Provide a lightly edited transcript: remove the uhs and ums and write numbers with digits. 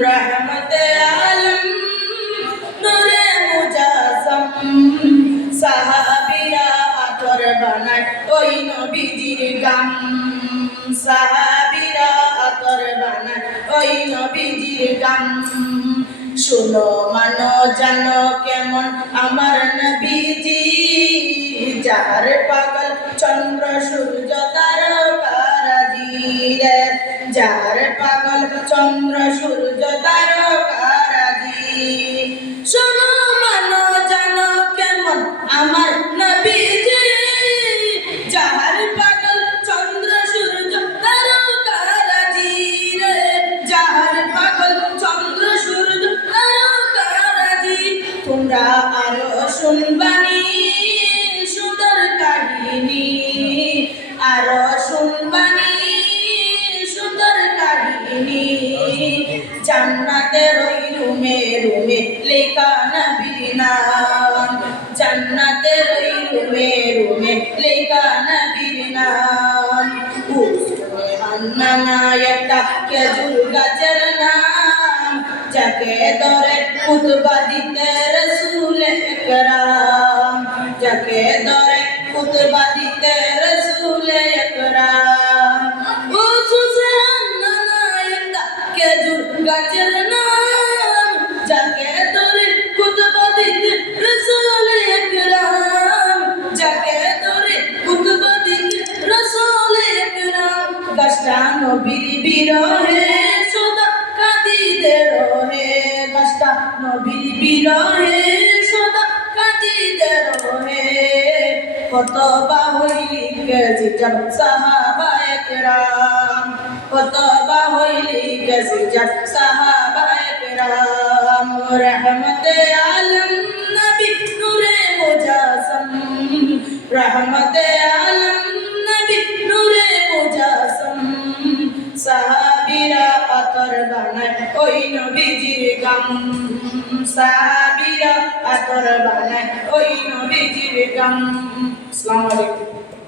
রহমতে আলম নূরে মুজাসম সাহাবীরা আতর বানায় ওই নবীজির গাম সাহাবীরা আতর বানায় ওই নবীজির গাম শুনো মানো জানো কেমন আমার নবীজি যার পাগল চন্দ্র সূর্য তারকারাজি রে যার পাগল চন্দ্র সূর্য তারকারাজি শুনো মানো জানো কেমন আমার নবীজি যার পাগল চন্দ্র সূর্য তারকারাজি রে যার পাগল চন্দ্র সূর্য তারকারাজি তোমরা আরো শুনবানি সুন্দর কাহিনী আরো শুনবানি সুন্দর কাহিনী জান্নাতের ওই রুমে রুমে লেখা নবীর নাম জান্নাতের ওই রুমে রুমে লেখা নবীর নাম উষ্টে আন্নানা একটা খেজুর গাছের নাম যাকে ধরে খুতবা দিতে রাসূল আকরাম যাকে ধরে খুতবা দিতে রাসূল আকরাম ও সুবহানাল্লাহ একটা খেজুর গাছের নাম যাকে ধরে খুতবা দিতে রাসূল আকরাম যাকে ধরে খুতবা দিতে রাসূল আকরাম গাছটা নবীর বিরহে সদা কাঁদিতে রহে গাছটা নবীর বিরহে সদা কাঁদিতে রহে কত বা হইলি গেছি যাব সাহাবায়ে কেরাম কত বা হইলি গেছি যাব সাহাবায়ে কেরাম রহমতে আলম নবী নূরে মুজাসম রহমতে আলম নবী নূরে মুজাসম সাহাবীরা আতর বানায় ওই নবীজির গাম সাহাবীরা আতর বানায় ওই নবীজির গাম আসসালামু আলাইকুম।